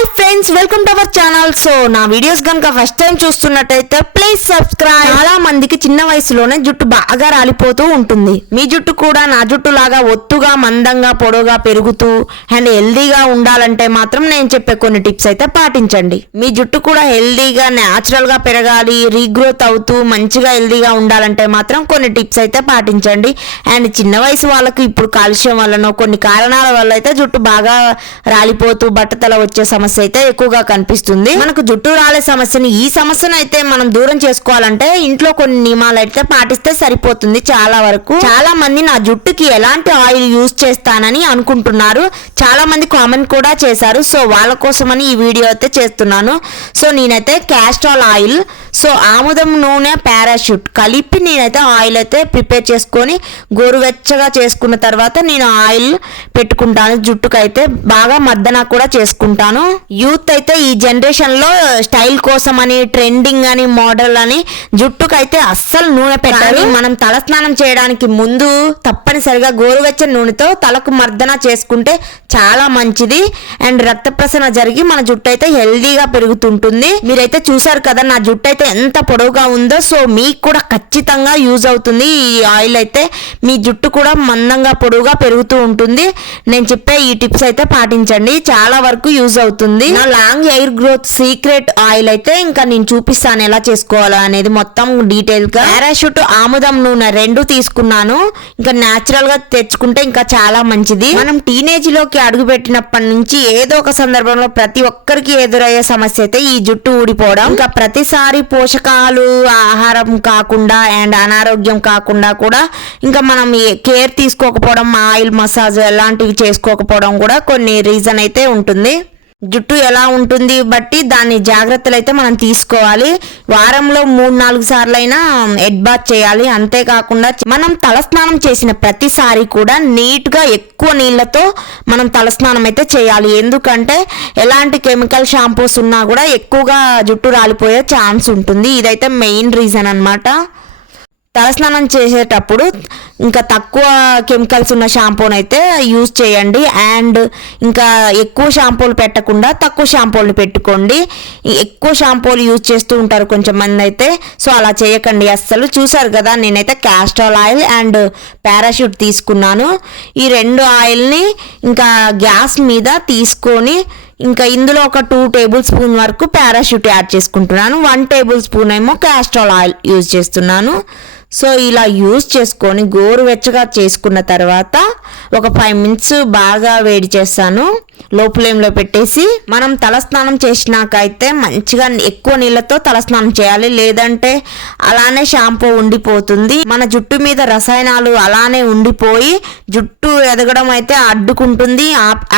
Hi friends, welcome to our channel. So నా videos కనుక first time చూస్తున్నట్టయితే please subscribe. చాలా మందికి చిన్న వయసులోనే జుట్టు బాగా రాలిపోతూ ఉంటుంది. మీ జుట్టు కూడా నా జుట్టు లాగా ఒత్తుగా, మందంగా, పొడవుగా పెరుగుతూ అండ్ హెల్దీగా ఉండాలంటే మాత్రం నేను చెప్పే కొన్ని టిప్స్ అయితే పాటించండి. మీ జుట్టు కూడా హెల్దీగా, న్యాచురల్ గా పెరగాలి, రీగ్రోత్ అవుతూ మంచిగా హెల్దీగా ఉండాలంటే మాత్రం కొన్ని టిప్స్ అయితే పాటించండి. అండ్ చిన్న వయసు వాళ్ళకి ఇప్పుడు కాలుష్యం వల్లనో కొన్ని కారణాల వల్ల అయితే జుట్టు బాగా రాలిపోతూ బట్టతల వచ్చే సమస్య అయితే ఎక్కువగా కనిపిస్తుంది. మనకు జుట్టు రాలే ఈ సమస్యను అయితే మనం దూరం చేసుకోవాలంటే ఇంట్లో కొన్ని నియమాలు అయితే పాటిస్తే సరిపోతుంది. చాలా వరకు చాలా మంది నా జుట్టుకి ఎలాంటి ఆయిల్ యూజ్ చేస్తానని అనుకుంటున్నారు. చాలా మంది కామెంట్ కూడా చేశారు. సో వాళ్ళ కోసమని ఈ వీడియో అయితే చేస్తున్నాను. సో నేనైతే క్యాస్ట్రాల్ ఆయిల్, సో ఆముదం నూనె, పారాషూట్ కలిపి నేనైతే ఆయిల్ అయితే ప్రిపేర్ చేసుకొని గోరువెచ్చగా చేసుకున్న తర్వాత నేను ఆయిల్ పెట్టుకుంటాను. జుట్టుకైతే బాగా మర్దన కూడా చేసుకుంటాను. యూత్ అయితే ఈ జనరేషన్ లో స్టైల్ కోసం అని, ట్రెండింగ్ అని, మోడల్ అని జుట్టుకైతే అస్సలు నూనె పెట్టాలి. మనం తల స్నానం చేయడానికి ముందు తప్పనిసరిగా గోరువెచ్చని నూనెతో తలకు మర్దన చేసుకుంటే చాలా మంచిది. అండ్ రక్త ప్రసరణ జరిగి మన జుట్టు అయితే హెల్దీగా పెరుగుతుంటుంది. మీరైతే చూసారు కదా నా జుట్టు అయితే ఎంత పొడవుగా ఉందో. సో మీకు కూడా ఖచ్చితంగా యూజ్ అవుతుంది ఈ ఆయిల్ అయితే. మీ జుట్టు కూడా మందంగా, పొడవుగా పెరుగుతూ ఉంటుంది. నేను చెప్పే ఈ టిప్స్ అయితే పాటించండి, చాలా వరకు యూజ్ అవుతుంది. నా long hair growth secret oil అయితే ఇంకా నేను చూపిస్తాను ఎలా చేసుకోవాలో అనేది మొత్తం డీటెయిల్ గా. పారాషూట్, ఆముదం నూనె రెండు తీసుకున్నాను. ఇంకా న్యాచురల్ గా తెచ్చుకుంటే ఇంకా చాలా మంచిది. మనం టీనేజ్ లోకి అడుగు పెట్టినప్పటి నుంచి ఏదో ఒక సందర్భంలో ప్రతి ఒక్కరికి ఎదురయ్యే సమస్య అయితే ఈ జుట్టు ఊడిపోవడం. ఇంకా ప్రతిసారి పోషకాలు ఆహారం కాకుండా అండ్ అనారోగ్యం కాకుండా కూడా ఇంకా మనం కేర్ తీసుకోకపోవడం, ఆయిల్ మసాజ్ ఎలాంటివి చేసుకోకపోవడం కూడా కొన్ని రీజన్ అయితే ఉంటుంది. జుట్టు ఎలా ఉంటుంది బట్టి దాని జాగ్రత్తలు అయితే మనం తీసుకోవాలి. వారంలో 3-4 సార్లు అయినా హెడ్ బాత్ చేయాలి. అంతేకాకుండా మనం తలస్నానం చేసిన ప్రతిసారి కూడా నీట్ గా ఎక్కువ నీళ్లతో మనం తలస్నానం అయితే చేయాలి. ఎందుకంటే ఎలాంటి కెమికల్ షాంపూస్ ఉన్నా కూడా ఎక్కువగా జుట్టు రాలిపోయే ఛాన్స్ ఉంటుంది. ఇదైతే మెయిన్ రీజన్ అన్నమాట. తలస్నానం చేసేటప్పుడు ఇంకా తక్కువ కెమికల్స్ ఉన్న షాంపూని అయితే యూజ్ చేయండి. అండ్ ఇంకా ఎక్కువ షాంపూలు పెట్టకుండా తక్కువ షాంపూలు పెట్టుకోండి. ఎక్కువ షాంపూలు యూజ్ చేస్తూ ఉంటారు కొంచెం మంది అయితే. సో అలా చేయకండి అస్సలు. చూసారు కదా నేనైతే క్యాస్ట్రాల్ ఆయిల్ అండ్ పారాషూట్ తీసుకున్నాను. ఈ రెండు ఆయిల్ని ఇంకా గ్యాస్ మీద తీసుకొని ఇంకా ఇందులో ఒక 2 టేబుల్ స్పూన్ వరకు పారాషూట్ యాడ్ చేసుకుంటున్నాను. 1 టేబుల్ స్పూన్ ఏమో క్యాస్ట్రాల్ ఆయిల్ యూజ్ చేస్తున్నాను. సో ఇలా యూజ్ చేసుకొని గోరువెచ్చగా చేసుకున్న తర్వాత ఒక 5 మినిట్స్ బాగా వేడి చేస్తాను లో ఫ్లేమ్లో పెట్టేసి. మనం తలస్నానం చేసినాక అయితే మంచిగా ఎక్కువ నీళ్ళతో తలస్నానం చేయాలి, లేదంటే అలానే షాంపూ ఉండిపోతుంది. మన జుట్టు మీద రసాయనాలు అలానే ఉండిపోయి జుట్టు ఎదగడం అయితే అడ్డుకుంటుంది,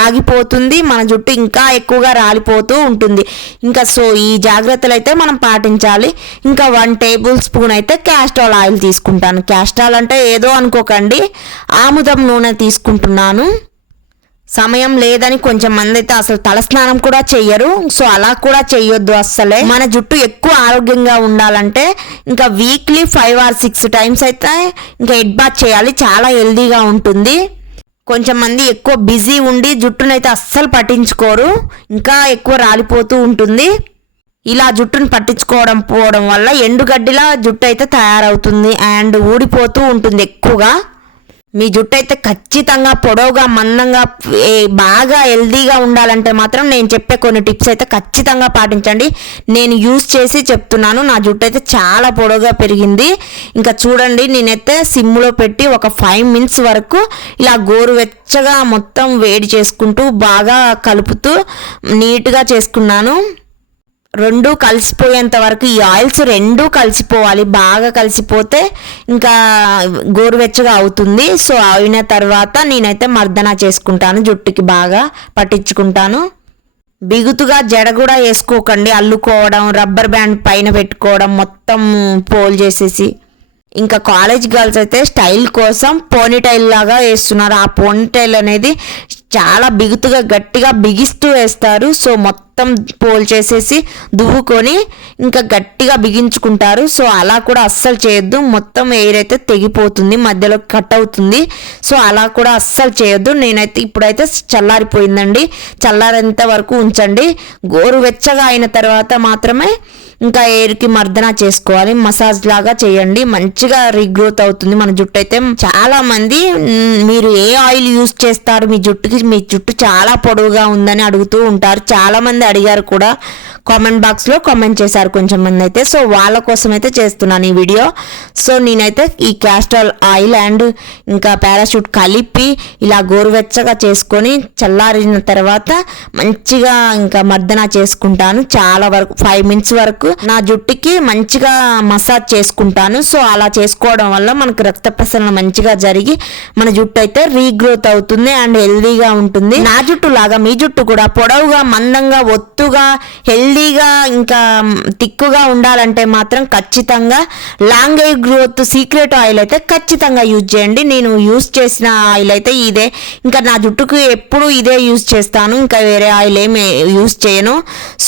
ఆగిపోతుంది. మన జుట్టు ఇంకా ఎక్కువగా రాలిపోతూ ఉంటుంది. ఇంకా సో ఈ జాగ్రత్తలు అయితే మనం పాటించాలి. ఇంకా 1 టేబుల్ స్పూన్ అయితే క్యాస్ట్రాల్ ఆయిల్ తీసుకుంటాను. క్యాస్ట్రాల్ అంటే ఏదో అనుకోకండి, ఆముదం నూనె తీసుకుంటున్నాను. సమయం లేదని కొంచెం మంది అయితే అసలు తలస్నానం కూడా చెయ్యరు. సో అలా కూడా చెయ్యొద్దు అస్సలే. మన జుట్టు ఎక్కువ ఆరోగ్యంగా ఉండాలంటే ఇంకా వీక్లీ 5 or 6 టైమ్స్ అయితే ఇంకా హెడ్ బాత్ చేయాలి. చాలా హెల్దీగా ఉంటుంది. కొంచెం మంది ఎక్కువ బిజీ ఉండి జుట్టునైతే అస్సలు పట్టించుకోరు, ఇంకా ఎక్కువ రాలిపోతూ ఉంటుంది. ఇలా జుట్టును పట్టించుకోవడం వల్ల ఎండుగడ్డిలా జుట్టు అయితే తయారవుతుంది అండ్ ఊడిపోతూ ఉంటుంది ఎక్కువగా. మీ జుట్టు అయితే ఖచ్చితంగా పొడవుగా, మందంగా, బాగా హెల్దీగా ఉండాలంటే మాత్రం నేను చెప్పే కొన్ని టిప్స్ అయితే ఖచ్చితంగా పాటించండి. నేను యూజ్ చేసి చెప్తున్నాను. నా జుట్టు అయితే చాలా పొడవుగా పెరిగింది. ఇంకా చూడండి నేనైతే సిమ్లో పెట్టి ఒక 5 మినిట్స్ వరకు ఇలా గోరువెచ్చగా మొత్తం వేడి చేసుకుంటూ బాగా కలుపుతూ నీట్గా చేసుకున్నాను. రెండు కలిసిపోయేంత వరకు ఈ ఆయిల్స్ రెండు కలిసిపోవాలి. బాగా కలిసిపోతే ఇంకా గోరువెచ్చగా అవుతుంది. సో అయిన తర్వాత నేనైతే మర్దన చేసుకుంటాను, జుట్టుకి బాగా పట్టించుకుంటాను. బిగుతుగా జడ కూడా వేసుకోకండి, అల్లుకోవడం, రబ్బర్ బ్యాండ్ పైన పెట్టుకోవడం, మొత్తం పోల్ చేసేసి. ఇంకా కాలేజ్ గర్ల్స్ అయితే స్టైల్ కోసం పోనీటైల్ లాగా వేస్తున్నారు. ఆ పోనీటైల్ అనేది చాలా బిగుతుగా గట్టిగా బిగిస్తూ వేస్తారు. సో మొత్తం పోల్ చేసేసి దువ్వుకొని ఇంకా గట్టిగా బిగించుకుంటారు. సో అలా కూడా అస్సలు చేయొద్దు, మొత్తం ఎయిర్ అయితే తెగిపోతుంది, మధ్యలో కట్ అవుతుంది. సో అలా కూడా అస్సలు చేయొద్దు. నేనైతే ఇప్పుడైతే చల్లారిపోయిందండి, చల్లారేంత వరకు ఉంచండి. గోరువెచ్చగా అయిన తర్వాత మాత్రమే ఇంకా ఎయిర్కి మర్దన చేసుకోవాలి, మసాజ్ లాగా చేయండి, మంచిగా రీగ్రోత్ అవుతుంది మన జుట్టు అయితే. చాలా మంది మీరు ఏ ఆయిల్ యూస్ చేస్తారు మీ జుట్టుకి, మీ జుట్టు చాలా పొడవుగా ఉందని అడుగుతూ ఉంటారు. చాలా మంది అడిగారు కూడా, కామెంట్ బాక్స్లో కామెంట్ చేశారు కొంచెం మంది అయితే. సో వాళ్ళ కోసం అయితే చేస్తున్నాను ఈ వీడియో. సో నేనైతే ఈ క్యాస్టర్ ఆయిల్ అండ్ ఇంకా పారాషూట్ కలిపి ఇలా గోరువెచ్చగా చేసుకొని చల్లారిన తర్వాత మంచిగా ఇంకా మర్దన చేసుకుంటాను. చాలా వరకు 5 minutes వరకు నా జుట్టుకి మంచిగా మసాజ్ చేసుకుంటాను. సో అలా చేసుకోవడం వల్ల మనకు రక్త ప్రసరణ మంచిగా జరిగి మన జుట్టు అయితే రీగ్రోత్ అవుతుంది అండ్ హెల్దీగా ఉంటుంది. నా జుట్టు లాగా మీ జుట్టు కూడా పొడవుగా, మందంగా, ఒత్తుగా, హెల్దీగా ఇంకా తిక్కుగా ఉండాలంటే మాత్రం ఖచ్చితంగా long hair growth secret oil అయితే ఖచ్చితంగా యూజ్ చేయండి. నేను యూజ్ చేసిన ఆయిల్ అయితే ఇదే, ఇంకా నా జుట్టుకు ఎప్పుడు ఇదే యూజ్ చేస్తాను, ఇంకా వేరే ఆయిల్ ఏమి యూజ్ చేయను.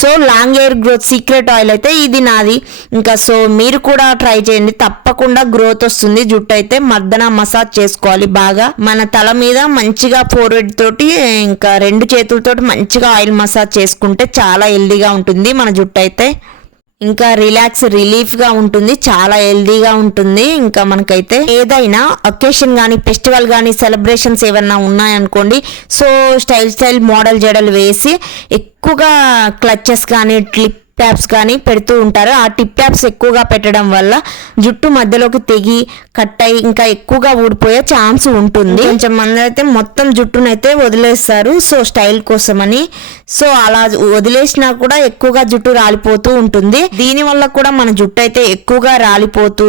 So long hair growth secret oil అయితే ఇది నాది. ఇంకా సో మీరు కూడా ట్రై చేయండి, తప్పకుండా గ్రోత్ వస్తుంది. జుట్టు అయితే మర్దన మసాజ్ చేసుకోవాలి బాగా, మన తల మీద మంచిగా ఫోర్హెడ్ తోటి ఇంకా 2 చేతులతోటి మంచిగా ఆయిల్ మసాజ్ చేసుకుంటే చాలా హెల్దీగా ఉంటుంది మన జుట్టు అయితే. ఇంకా రిలీఫ్గా ఉంటుంది, చాలా హెల్దీగా ఉంటుంది. ఇంకా మనకైతే ఏదైనా ఒకేషన్ కానీ, ఫెస్టివల్ కానీ, సెలబ్రేషన్స్ ఏమన్నా ఉన్నాయనుకోండి, సో స్టైల్ మోడల్ జడలు వేసి ఎక్కువగా క్లచెస్ కానీ, క్లిప్ ట్యాప్స్ కానీ పెడుతూ ఉంటారు. ఆ టిప్ ట్యాప్స్ ఎక్కువగా పెట్టడం వల్ల జుట్టు మధ్యలోకి తెగి కట్ అయ్యి ఇంకా ఎక్కువగా ఊడిపోయే ఛాన్స్ ఉంటుంది. కొంచెం మంది అయితే మొత్తం జుట్టునైతే వదిలేస్తారు సో స్టైల్ కోసమని. సో అలా వదిలేసినా కూడా ఎక్కువగా జుట్టు రాలిపోతూ ఉంటుంది. దీని వల్ల కూడా మన జుట్టు అయితే ఎక్కువగా రాలిపోతూ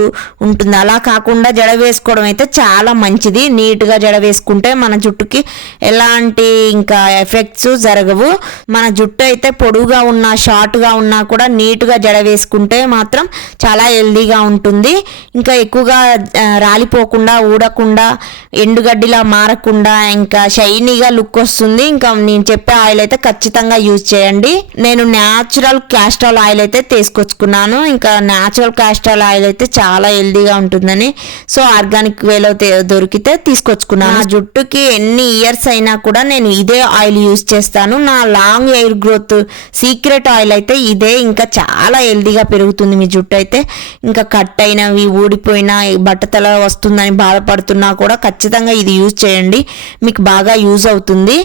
ఉంటుంది. అలా కాకుండా జడ వేసుకోవడం అయితే చాలా మంచిది. నీట్గా జడ వేసుకుంటే మన జుట్టుకి ఎలాంటి ఇంకా ఎఫెక్ట్స్ జరగవు. మన జుట్టు అయితే పొడువుగా ఉన్నా, షార్ట్గా ఉన్నా కూడా నీట్గా జడ వేసుకుంటే మాత్రం చాలా హెల్దీగా ఉంటుంది. ఇంకా ఎక్కువగా రాలిపోకుండా, ఊడకుండా, ఎండుగడ్డిలా మారకుండా ఇంకా షైనీగా లుక్ వస్తుంది. ఇంకా నేను చెప్పే ఆయిల్ అయితే ఖచ్చితంగా యూజ్ చేయండి. నేను న్యాచురల్ క్యాస్టర్ ఆయిల్ అయితే తీసుకొచ్చుకున్నాను. ఇంకా న్యాచురల్ క్యాస్టర్ ఆయిల్ అయితే చాలా హెల్దీగా ఉంటుందని సో ఆర్గానిక్ వేలో దొరికితే తీసుకొచ్చుకున్నాను. నా జుట్టుకి ఎన్ని ఇయర్స్ అయినా కూడా నేను ఇదే ఆయిల్ యూజ్ చేస్తాను. నా long hair growth secret oil అయితే ఇదే. ఇంకా చాలా హెల్దీగా పెరుగుతుంది మీ జుట్టు అయితే. ఇంకా కట్ అయినవి, ఊడిపోయిన, బట్టతల వస్తుందని బాధపడుతున్నా కూడా ఖచ్చితంగా ఇది యూజ్ చేయండి, మీకు బాగా యూజ్ అవుతుంది.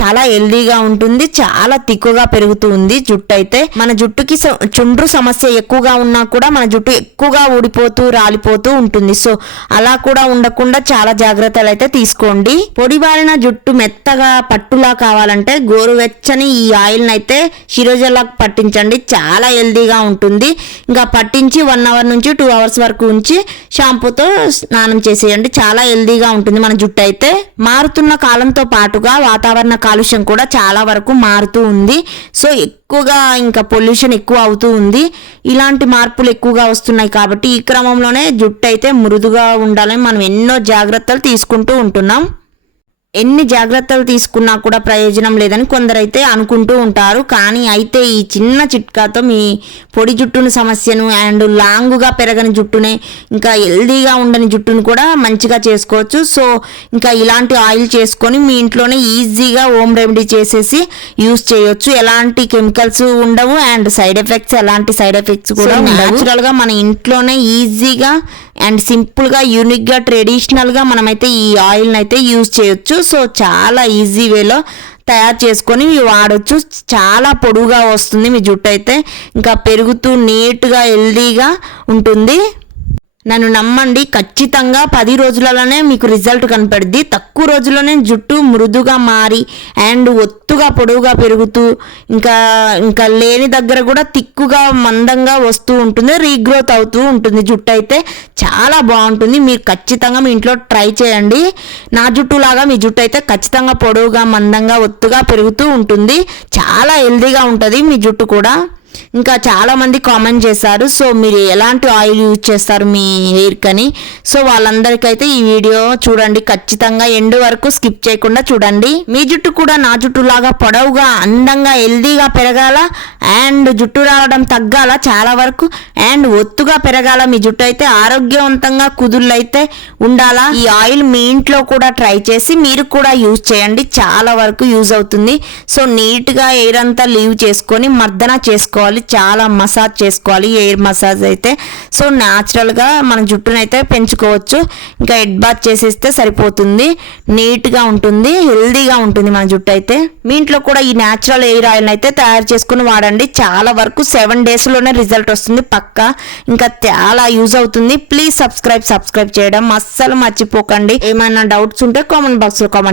చాలా హెల్దీగా ఉంటుంది, చాలా తిక్కుగా పెరుగుతుంది జుట్టు అయితే. మన జుట్టుకి చుండ్రు సమస్య ఎక్కువగా ఉన్నా కూడా మన జుట్టు ఎక్కువగా ఊడిపోతూ, రాలిపోతూ ఉంటుంది. సో అలా కూడా ఉండకుండా చాలా జాగ్రత్తలు అయితే తీసుకోండి. పొడిబారిన జుట్టు మెత్తగా పట్టులా కావాలంటే గోరువెచ్చని ఈ ఆయిల్ అయితే శిరోజాలకు పట్టించండి, చాలా హెల్దీగా ఉంటుంది. ఇంకా పట్టించి 1 hour నుంచి 2 hours వరకు ఉంచి షాంపూతో స్నానం చేసేయండి, చాలా హెల్దీగా ఉంటుంది మన జుట్టు అయితే. మారుతున్న కాలంతో పాటుగా వాతావరణ కాలుష్యం కూడా చాలా వరకు మారుతూ ఉంది. సో ఎక్కువగా ఇంకా పొల్యూషన్ ఎక్కువ అవుతూ ఉంది. ఇలాంటి మార్పులు ఎక్కువగా వస్తున్నాయి కాబట్టి ఈ క్రమంలోనే జుట్టు అయితే మృదుగా ఉండాలని మనం ఎన్నో జాగ్రత్తలు తీసుకుంటూ ఉంటున్నాం. ఎన్ని జాగ్రత్తలు తీసుకున్నా కూడా ప్రయోజనం లేదని కొందరైతే అనుకుంటూ ఉంటారు. కానీ అయితే ఈ చిన్న చిట్కాతో మీ పొడి జుట్టును సమస్యను అండ్ లాంగుగా పెరగని జుట్టునే, ఇంకా హెల్దీగా ఉండని జుట్టును కూడా మంచిగా చేసుకోవచ్చు. సో ఇంకా ఇలాంటి ఆయిల్ చేసుకొని మీ ఇంట్లోనే ఈజీగా హోమ్ రెమెడీ చేసేసి యూస్ చేయొచ్చు. ఎలాంటి కెమికల్స్ ఉండవు అండ్ ఎలాంటి సైడ్ ఎఫెక్ట్స్ కూడా న్యాచురల్గా మన ఇంట్లోనే ఈజీగా అండ్ సింపుల్గా, యూనిక్గా, ట్రెడిషనల్గా మనమైతే ఈ ఆయిల్ని అయితే యూజ్ చేయొచ్చు. సో చాలా ఈజీ వేలో తయారు చేసుకొని వాడచ్చు. చాలా పొడుగుగా వస్తుంది మీ జుట్టు అయితే, ఇంకా పెరుగుతూ నీట్గా హెల్దీగా ఉంటుంది. నన్ను నమ్మండి, ఖచ్చితంగా 10 రోజులలోనే మీకు రిజల్ట్ కనపడుద్ది. తక్కువ రోజుల్లోనే జుట్టు మృదుగా మారి అండ్ ఒత్తుగా పొడవుగా పెరుగుతూ ఇంకా లేని దగ్గర కూడా తిక్కుగా మందంగా వస్తూ ఉంటుంది, రీగ్రోత్ అవుతూ ఉంటుంది. జుట్టు అయితే చాలా బాగుంటుంది. మీరు ఖచ్చితంగా మీ ఇంట్లో ట్రై చేయండి. నా జుట్టు లాగా మీ జుట్టు అయితే ఖచ్చితంగా పొడవుగా, మందంగా, ఒత్తుగా పెరుగుతూ ఉంటుంది. చాలా హెల్దీగా ఉంటుంది మీ జుట్టు కూడా. ఇంకా చాలా మంది కామెంట్ చేశారు. సో మీరు ఎలాంటి ఆయిల్ యూజ్ చేస్తారు మీ హెయిర్ కని. సో వాళ్ళందరికైతే ఈ వీడియో చూడండి, ఖచ్చితంగా ఎండ్ వరకు స్కిప్ చేయకుండా చూడండి. మీ జుట్టు కూడా నా జుట్టు లాగా పొడవుగా అందంగా హెల్దీగా పెరగాల అండ్ జుట్టు రావడం తగ్గాల చాలా వరకు అండ్ ఒత్తుగా పెరగాల. మీ జుట్టు అయితే ఆరోగ్యవంతంగా కుదుళ్ళైతే ఉండాలా. ఈ ఆయిల్ మీ ఇంట్లో కూడా ట్రై చేసి మీరు కూడా యూజ్ చేయండి, చాలా వరకు యూజ్ అవుతుంది. సో నీట్ గా ఎయిర్ అంతా లీవ్ చేసుకొని మర్దన చేసుకోవాలి, చాలా మసాజ్ చేసుకోవాలి ఎయిర్ మసాజ్ అయితే. సో న్యాచురల్ గా మన జుట్టునైతే పెంచుకోవచ్చు. ఇంకా హెడ్ బాత్ చేసేస్తే సరిపోతుంది, నీట్ గా ఉంటుంది, హెల్దీగా ఉంటుంది మన జుట్టు అయితే. మీ ఇంట్లో కూడా ఈ న్యాచురల్ ఎయిర్ ఆయిల్ అయితే తయారు చేసుకుని వాడండి, చాలా వరకు 7 days లోనే రిజల్ట్ వస్తుంది పక్కా. ఇంకా చాలా యూజ్ అవుతుంది. ప్లీజ్ సబ్స్క్రైబ్ చేయడం అస్సలు మర్చిపోకండి. ఏమైనా డౌట్స్ ఉంటే కామెంట్ బాక్స్ లో కామెంట్